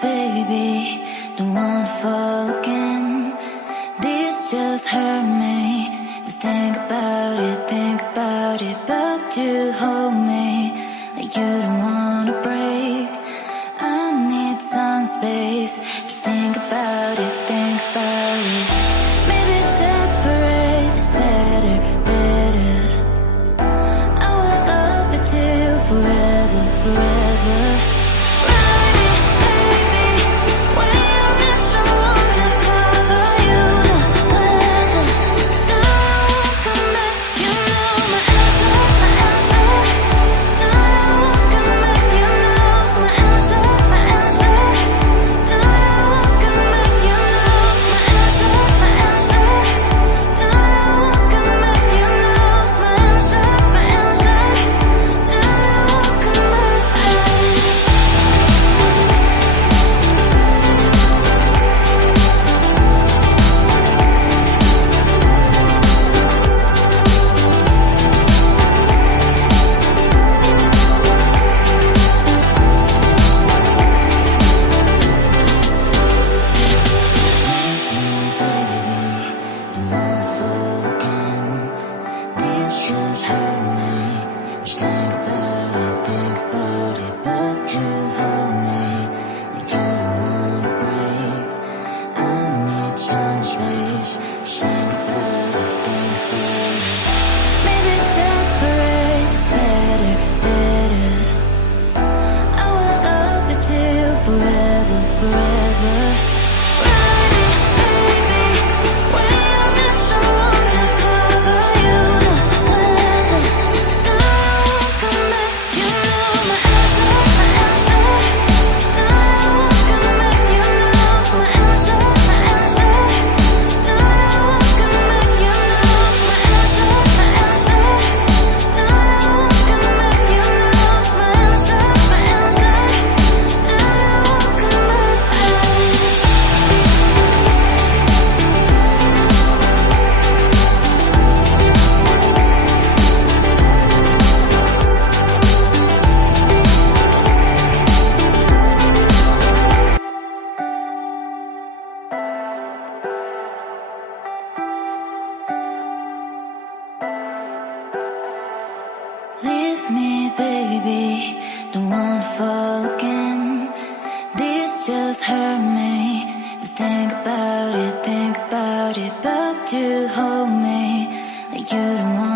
baby, don't wanna fall again. This just hurt me. Just think about it, but you hold me like you don't wanna break. I need some space. Just think about it, maybe separate is better, better. I will love you till forever, forever. Leave me, baby, don't wanna fall again. This just hurt me. Just think about it, but you hold me like you don't want